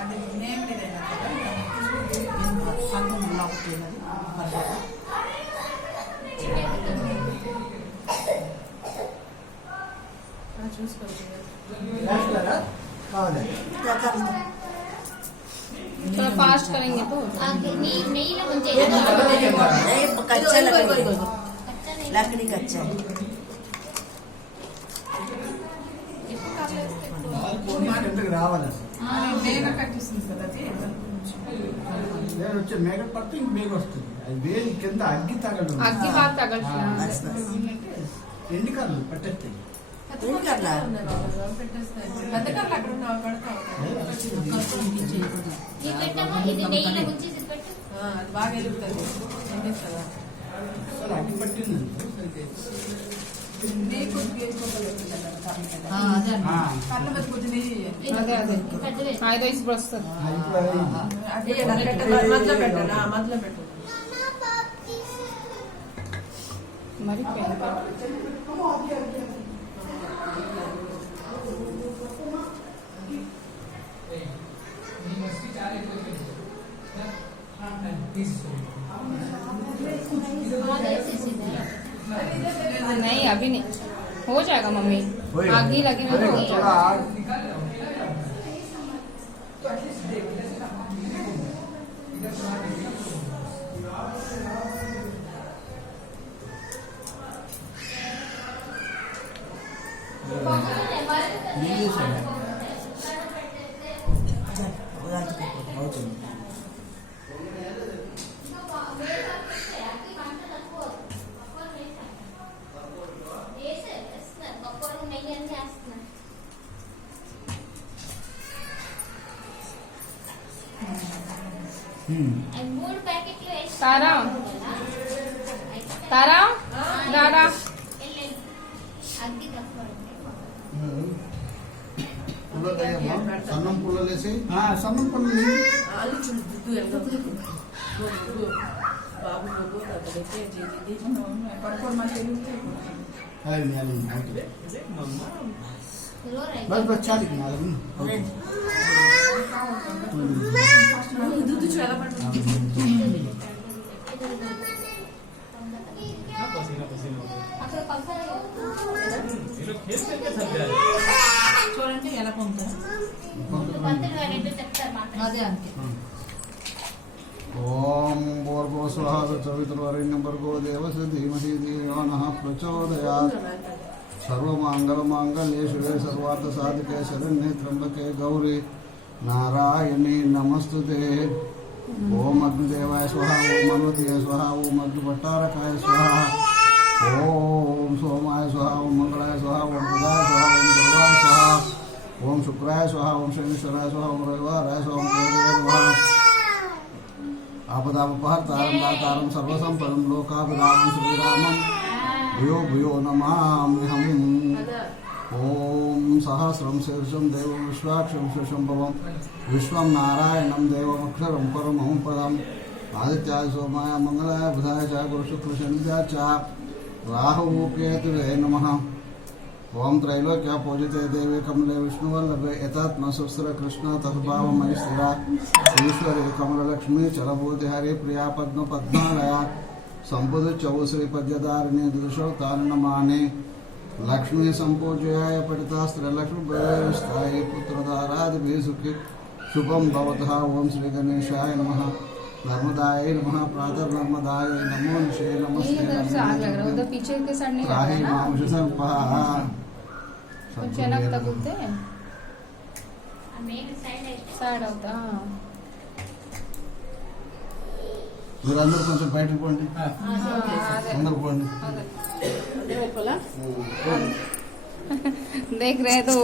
అది నేమ్ ఏదైనా సంఘం లాగుతున్నది చూసుకోవచ్చు थोड़ा फास्ट करेंगे तो कच्चा लकड़ी कच्चा రావాలి మేఘ కట్టిస్తుంది కదా నేను వచ్చే మేఘ పట్టు ఇంక మేఘ వస్తుంది అది వేడి కింద అగ్గి తగలదు अग्गी बात तगड़ ఎండి కర్రలు పట్టేస్తాయి పెద్ద కర్రలు అక్కడ ఉన్న అది బాగా ఎదుగుతుంది ఎండిస్తుందా అసలు అగ్గి పట్టింది నెయ్యి కొద్దిగా కర్ల మీద కొద్ది నెయ్యి అదే అదే ఐదో ఇప్పుడు వస్తుంది మధ్యలో పెట్టారా మధ్యలో పెట్టు మరి नहीं अभी नहीं हो जाएगा मम्मी आग ही लगी हुई हो जाएगा तारा तारा तारा సన్నం పుల్లలేసి సన్నం పుల్ల बस बस चाली చూడండి ఎలా పొందుతారు అదే అంతే ఓం భూర్భువ స్వః సవితుర్వరేణ్యం భర్గో దేవస్య ధీమహి ధియో నః ప్రచోదయాత్ सर्वमांगल्ये शिवे सर्वार्थसाधिके शरण्ये त्र्यंबके गौरी नारायणी नमस्तुते। ओम अग्निदेवाय स्वाहा ओम अनवतीय स्वाहा ओम अग्निभट्टारकाय स्वाहा ओम सोमाय स्वाहा ओम मंगलाय स्वाहा ओम बुधाय स्वाहा ओम गुरुवाय स्वाहा ओम शुक्राय स्वाहा ओम शनीश्वराय स्वाहा ओम रविवाराय स्वाहा ओम केतवे स्वाहा आपदापहर्तारं दातारं सर्वसंपदं लोकाभिरामं श्रीरामं भूयो भूयो नमाम्यहम्। ओम सहस्रं शीर्षं देवं विश्वाक्षं सुशंभवं विश्वं नारायणं देवमक्षरं परमं पदम् आदित्याय सोमाय मंगलाय बुधाय च गुरुशुक्रशनिभ्याय च राहुः केतवे नमः। ओम त्रैलोक्य पूजिते देवे कमले विष्णुवल्लभे एतात्मसुस्र कृष्ण तद्भावमयि स्थिरा ईश्वरी कमललक्ष्मी चलभूतिहरि प्रिया पद्मपद्मालया संबुध चौ श्रीपद्यदारिणी दुषौतान्नमाने लक्ष्मी संपूज्याय पठितास्त्रलक्ष्मी पुत्रधारादिभिः सुखी शुभं भवतः। ओम श्री गणेशाय नमः। नर्मदाय नमः। प्रातर्नर्मदाय नमो निशे नमस्ते उधर पीछे के साइड नहीं राहि मांश सर्पः चनक तक उठते हैं साइड होता మీరందరూ కొంచెం బయటకు పోండి అందరూ పోండి देख रहे तो